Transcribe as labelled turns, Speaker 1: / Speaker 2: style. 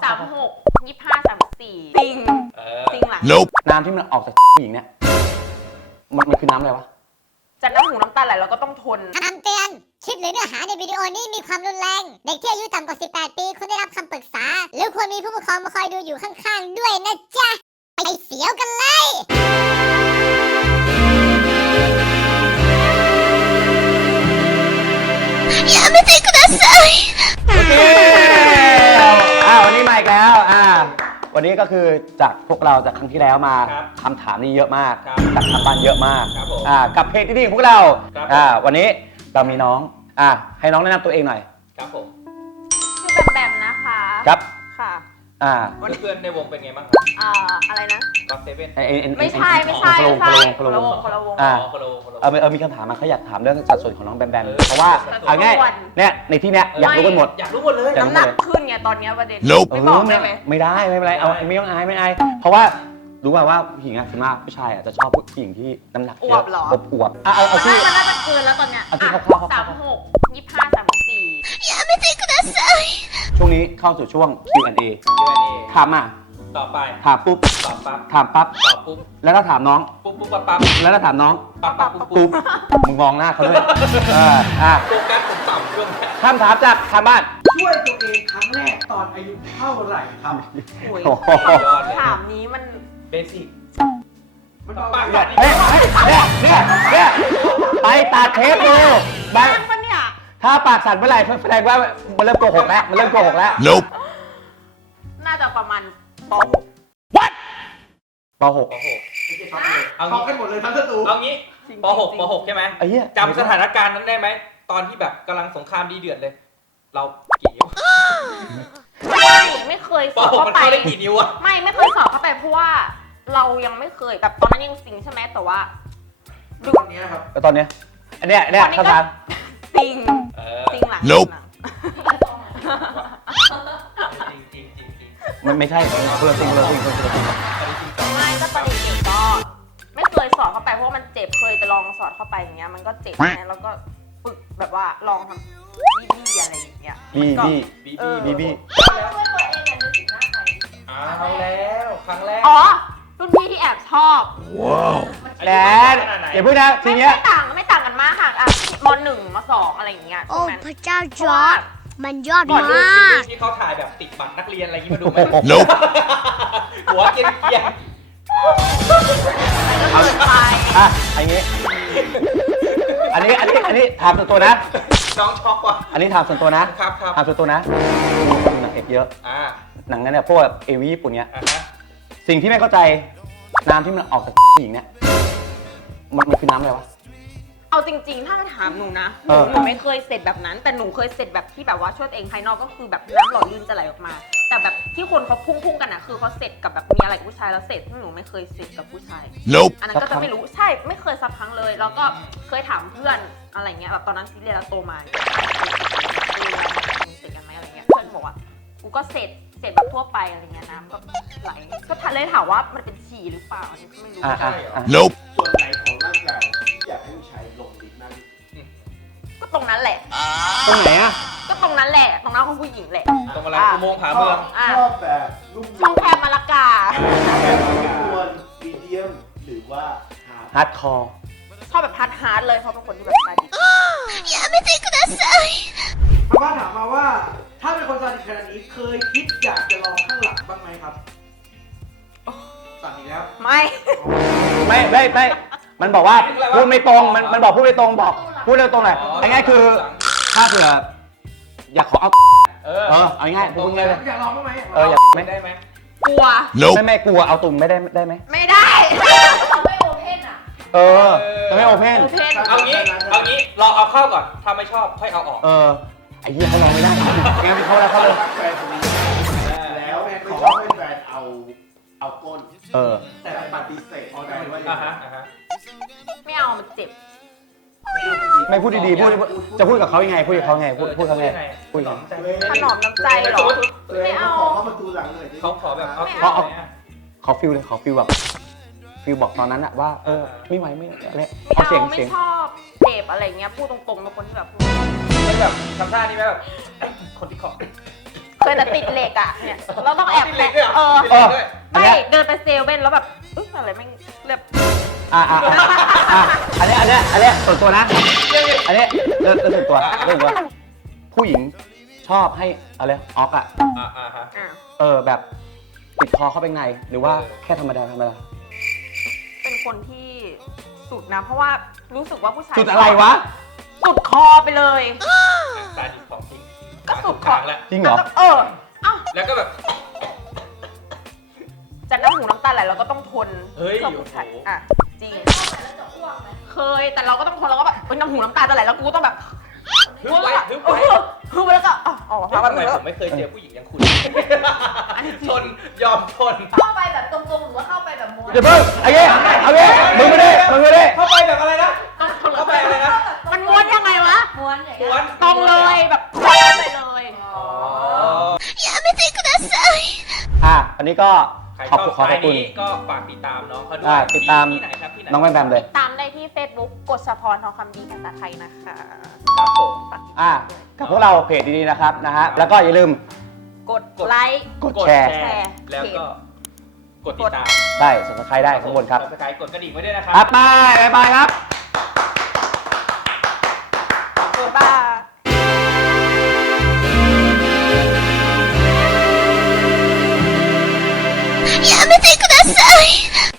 Speaker 1: 36 25 34จริงจริงหลัง
Speaker 2: น้ำที่มันออกจากผู้หญิงเนี่ยมันคือน้ำอะไรวะ
Speaker 1: จะน้ำหูน้ำตาไหลเราก็ต้องทน
Speaker 3: คำเตือนคลิปหรือเนื้อหาในวิดีโอนี้มีความรุนแรง เด็กที่อายุต่ำกว่า 18 ปีควรได้รับคำปรึกษา หรือควรมีผู้ปกครองมาคอยดูอยู่ข้างๆด้วยนะจ๊ะ ไปเสียวกันเลยอย่าไม่ติดください
Speaker 2: โอเควันนี้มาอีกแล้ววันนี้ก็คือจากพวกเราจากครั้งที่แล้วมาคำถามนี่เยอะมากจากทางบ้านเยอะมากกับเพจที่ดีของพวกเราวันนี้เรามีน้องให้น้องแนะนำตัวเองหน่อย
Speaker 4: ครับผม
Speaker 1: ชื่อแบมนะคะ
Speaker 2: ครับ
Speaker 1: ค่ะ
Speaker 4: เพื่อนในวงเป็นไงบ้าง
Speaker 1: อะไรนะ
Speaker 4: ก็เซเว่น
Speaker 1: ไม่ใช่คนละวง
Speaker 2: มีคำถามมาเขาอยากถามเรื่องสัดส่วนของน้องแบมเพราะว่าเอาง่ายเนี่ยในที่เนี้ยอยากรู้กันหมด
Speaker 4: เลย
Speaker 1: น้ำหนักขึ้นไงตอนนี้ประเด็นไม่บอกได้ไหม
Speaker 2: ไม่ได้ไม่เป็นไรเอาไม่ต้องอายเพราะว่ารู้ป่าวว่าผู้หญิงส่วนมากผู้ชายจะชอบผู้หญิงที่น้ำหนักเยอะอวบ
Speaker 1: เอาที่มันน่าจะเกินแล้วตอนเนี้ย36 25 34
Speaker 3: อย่าไม่ติดください
Speaker 2: ช่วงนี้เข้าสู่ช่วง Q&A ถาม
Speaker 4: ต่อไป
Speaker 2: ถามปุ๊บ
Speaker 4: ตอบปั๊บ
Speaker 2: ถามปั๊บ
Speaker 4: ตอบปุ๊บ
Speaker 2: แล้วถ้าถามน้อง
Speaker 4: ปุ๊บปั๊บ
Speaker 2: แล้วถ้าถามน้อง
Speaker 4: ปั๊บ
Speaker 2: ปุ๊บมึงมองหน้าเขาด้วย
Speaker 4: โฟกัสผมต่ำช่วงนี้
Speaker 2: คำถามจากทางบ้าน
Speaker 5: ช่วยตัวเองครั้งแรกตอนอายุเท่าไหร่ครับ
Speaker 1: ถามนี้มัน
Speaker 4: เบสิก
Speaker 5: มันบอก
Speaker 2: เนี่ยไปตัดเทปดู
Speaker 1: บ้างปะเนี่ย
Speaker 2: ถ้าปากสั่นเมื่อไหร่แสดงว่ามันเริ่มโกหกแล้ว
Speaker 1: น่าจะประมาณป
Speaker 2: .6 ป .6
Speaker 5: เอากันหมดเลยทั้งสตู
Speaker 4: เอางี้ป .6 ใช่ไหมจำสถานการณ์นั้นได้ไหมตอนที่แบบกำลังสงครามดีเดือดเลยเรากี่นิ้ว
Speaker 1: ไม่เคยสอบเข้าไป
Speaker 4: กี่นิ้วอะ
Speaker 1: ไม่เคยสอบเข้าไปเพราะว่าเรายังไม่เคยแบบตอนนั้นยังซิงใช่ไหมแต่ว่า
Speaker 5: ตอนนี้ครับ
Speaker 2: ตอนนี้อันเนี้ยคำถาม
Speaker 1: ซิงหลัง
Speaker 2: มันไม่ใช่เพื่อซิง
Speaker 1: ไม่ก็ตอนเด็กก็ไม่เคยสอบเข้าไปเพราะมันเจ็บเคยจะลองสอดเข้าไปอย่างเงี้ยมันก็เจ็บนะแล้วก็ฝึกแบบว่าลองทำบี้อะไรอย่างเงี้ย
Speaker 2: บี้
Speaker 4: เอาแล้วครั้งแรก
Speaker 1: รุ่นพี่ที่แอบชอบ
Speaker 2: ว้าวแดนอย่าพูดนะทีเนี้ย
Speaker 1: ไม่ต่างกันมากค่ะม.1 ม.2 อะไรอย่างเงี้ย
Speaker 3: โอ้พระเจ้าจอร์จมันยอดมาก
Speaker 4: ที่เขาถ่ายแบบติดบัตรนักเรียนอะไรอย่างงี้มาดูไหมหัวเกรียน
Speaker 2: อันนี้ถามส่วนตัวนะ
Speaker 4: น้องช็อกว่ะ
Speaker 2: อันนี้ถามส่วนตัวนะครับถามส่วนตัวนะดูหนังเอกเยอะหนังนั้นเนี่ยพวกเอวีญี่ปุ่นเนี่ยสิ่งที่ไม่เข้าใจน้ำที่มันออกจากผู้หญิงเนี่ยมันคือน้ำอะไรวะ
Speaker 1: เอาจริงๆถ้ามาถามหนูนะหนูไม่เคยเสร็จแบบนั้นแต่หนูเคยเสร็จแบบที่แบบว่าช่วยตัวเองภายนอกก็คือแบบน้ำหล่อลื่นจะไหลออกมาแต่แบบที่คนเขาพุ่งกันอ่ะคือเขาเสร็จกับแบบมีอะไรกับผู้ชายแล้วเสร็จหนูไม่เคยเสร็จกับผู้ชายอันนั้นก็จะไม่รู้ใช่ไม่เคยสักครั้งเลยแล้วก็เคยถามเพื่อนอะไรเงี้ยแบบตอนนั้นซีเรียสแล้วโตมาเสร็จกันไหมอะไรเงี้ยเพื่อนบอกว่ากูก็เสร็จแบบทั่วไปอะไรเงี้ยน้ำก็ไหลก็เลยถามว่ามันเป็นฉี่หรือเปล่าอันนี้ก็ไม่รู้
Speaker 5: ใช่เหรอส่วนไหนของร่างกายที่อยากให้ผู้ชายลงลิ้นมาก
Speaker 1: ก็ตรงนั้นแหละ
Speaker 2: ตรงไหนอ่ะ
Speaker 1: ก็ตรงนั้นแหละตรงนั้นของผู้หญิงแหละ
Speaker 4: ตรงอะไรอุโมงค์ผาเมือง
Speaker 5: ชอบแบบลูก
Speaker 1: ช่องแคบมะละกา
Speaker 5: ควรมีเดียมหรือว่า
Speaker 2: ฮาร์ดคอร์
Speaker 1: ชอบแบบฮาร์ดเลยเพราะเป็นคนที่แบบซาดิส
Speaker 3: อย่าไม่ติดください
Speaker 5: มาถามมาว่าถ้าเป็นคนซาดิสขนาดนี้เคยคิดอยากจะลองข้างหลังบ้างไหมครับตัดอีกแล้ว
Speaker 1: ไม่
Speaker 2: มันบอกว่าพูดไม่ตรงมันบอกพูดไม่ตรงบอกพูดเร็วตรงหน่อยง่ายๆคือถ้าเผื่ออยากขอเอาเอาง่ายพูดง่าย
Speaker 5: อยากลองบ้างไหม
Speaker 2: อยากไม่
Speaker 4: ได้ไหม
Speaker 1: กลัว
Speaker 2: ไม่กลัวเอาตุ่มไม่ได้ไหม
Speaker 1: ไม่ได้เราไม่โอเพนอ่ะ
Speaker 2: จะไม่โอเพน
Speaker 4: เอางี้ลองเอาเข้าก่อนถ้าไม่ชอบค่อยเอาออก
Speaker 2: ไอ้เหี้ยเขาลองไม่ได้งั้นเขาเลย
Speaker 5: แล้วเขาชอบให้แฟนเอาก้นแต่ปฏิเสธได้ว่า
Speaker 1: ไม่เอามันเจ็บ
Speaker 2: ไม่พูดดีๆพูดจะพูดกับเขายังไงพูดกับเขาไงพูดเขาไงพูดยัง
Speaker 1: ถนอมน้ำใจหรอไม่เอา
Speaker 5: เขามาดูหลังเลย
Speaker 4: เขาขอแบบ
Speaker 2: ขอฟิลเลยขอฟิลแบบฟิลบอกตอนนั้นอะว่าไม่ไหวไม่อะไร
Speaker 1: เอาเสียงไม่ชอบเจ็บอะไรเงี้ยพูดตรงๆเป็นคนที่แบบ
Speaker 4: ไม่แบบทำท่านี้แบบคนที่ขอ
Speaker 1: เคยแต่ติดเหล็กอ่ะเนี่ยเราต้องแอบ
Speaker 4: ติดเหล็กด้วยเหรอ
Speaker 1: เออ
Speaker 4: ติดเหล็กด้วย
Speaker 2: อัน
Speaker 1: ไม่
Speaker 2: เนี้ย
Speaker 1: เดินไปเซเว่นแล้วแบบอะไรแม่งเรียบ
Speaker 2: อันเนี้ยส่วนตัวนะ อันเนี้ยเรื่องส่วนตัวผู้หญิงชอบให้อะไรออกอ่ะ
Speaker 4: ฮะ
Speaker 2: แบบติดคอเข้าไปในหรือว่าแค่ธรรมดา
Speaker 1: เป็นคนที่สุดนะ เพราะว่ารู้สึกว่าผู้ชาย
Speaker 2: จุดอะไรวะ
Speaker 1: สุดคอไปเลย
Speaker 4: ตาดีของจริง
Speaker 1: ก็สุดคอ
Speaker 4: แล้ว
Speaker 2: จริงเหรอ
Speaker 1: เอ้า
Speaker 4: แล้วก็แบบ
Speaker 1: จากน้ำหูน้ำตาไหลเราก็ต้องทน
Speaker 4: เฮ้ย
Speaker 1: พื่อผู้ชาย
Speaker 4: โอ้โห
Speaker 1: อ่ะจริงเคยแต่เราก็ต้องทนเราก็แบบน้ำหูน้ำตาจะไหลแล้วกูต้องแบบ
Speaker 4: ฮึบไว้ฮึบไว้
Speaker 1: ฮึบไว้แล้วก็ออกมา
Speaker 4: ทำ
Speaker 1: พัก
Speaker 4: ไม
Speaker 1: แล้ว
Speaker 4: ผมไม่เคยเจอผู้หญิงอย่างคุณ
Speaker 1: อันนี้จริง
Speaker 4: ทนยอมทน
Speaker 6: เข้าไปแบบตรงๆหรือว่าเข้าไปแบบม้วน
Speaker 2: เดี๋ยวเพิ่งไอ้เงี้ยเอาเงี้ยมึงไม่ได้
Speaker 4: เข้าไปแบบอะไรนะเข้าไปอะไรนะ
Speaker 1: มันม้วนยังไงวะ
Speaker 6: ม้วนอย่าง
Speaker 4: ม้
Speaker 6: เงี้
Speaker 4: วย น
Speaker 1: ตรงเลยแบบตรงไปเลย
Speaker 4: อ๋อ
Speaker 2: อันนี้ก็
Speaker 4: ใคร
Speaker 2: ขอบ
Speaker 4: ชอบ
Speaker 2: คุณ
Speaker 4: สไตล์
Speaker 2: คุณ
Speaker 4: นี้ก็ฝากติดตามน้องเขาด้ว
Speaker 2: ติดตาม
Speaker 4: ที่ไหนครับที่ไหน
Speaker 2: น้องแบมแบมเลย
Speaker 1: ตามได้ที่ Facebook กฎสพรทองคำดีภาษาไทยนะคะ
Speaker 4: ครับผม
Speaker 1: ฝากติดตามด้วย
Speaker 2: กับพวกเราเพจดีๆนะครับนะฮะ แล้วก็อย่าลืม
Speaker 1: กดไลค์
Speaker 2: กดแชร์
Speaker 4: แล้วก็กดติดตาม
Speaker 2: ได้สมัครใครได้ข้างบนครับ
Speaker 4: สกายกดกระดิ่งไว้ด้วยนะครั
Speaker 2: ครับบายครับ
Speaker 1: บ้า
Speaker 3: やめてください